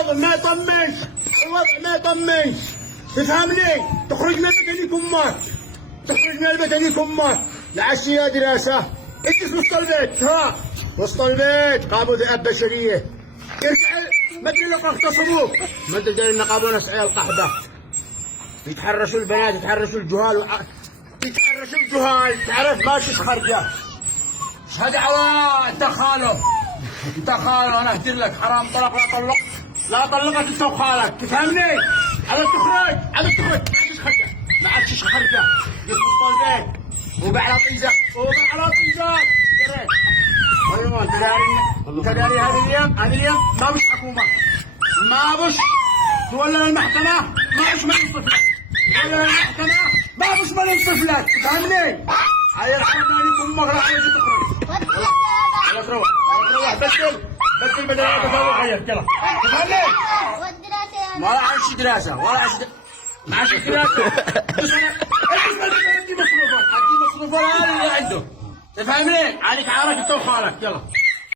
الوضع ما يطمنش، الوضع ما يطمنش. تفهمني؟ تخرج من البيت هذيك امك، تخرج من البيت هذيك امك. العشية دراسة، اجلس وسط البيت، ها وسط البيت قابو ذئاب بشرية. ارجع ما ادري لو اغتصبوك، ما ادري داير النقابون اسعي القحبة. يتحرشوا البنات، يتحرشوا الجهال، يتحرشوا الجهال، تعرف ماشي خارجة. شهد على انت خاله، انت خاله انا اهدر لك. حرام طلق لا طلق، لا طلقت انت وخالك. تفهمني؟ على تخرج، على تخرج، ما عادش خارجة. يخص البيت وقع على طنجة، وقع على طنجة. ايوه انت داري هذه الايام ما بش حكومة، ما بش تولى المحكمة، ما بش من يصف لك، تولى المحكمة ما بش من يصف لك. تفهمني؟ هاي الحرب لكم امك راح تخرج. يلا تروح، روح بدل بدل تفوق غيرت. يلا تفهمني؟ ما عادش دراسة، ولا عادش ما عادش دراسة. بس انا ادي مصروفك، ادي مصروفك اللي عنده. تفهمني؟ عليك عارك انت وخالك. يلا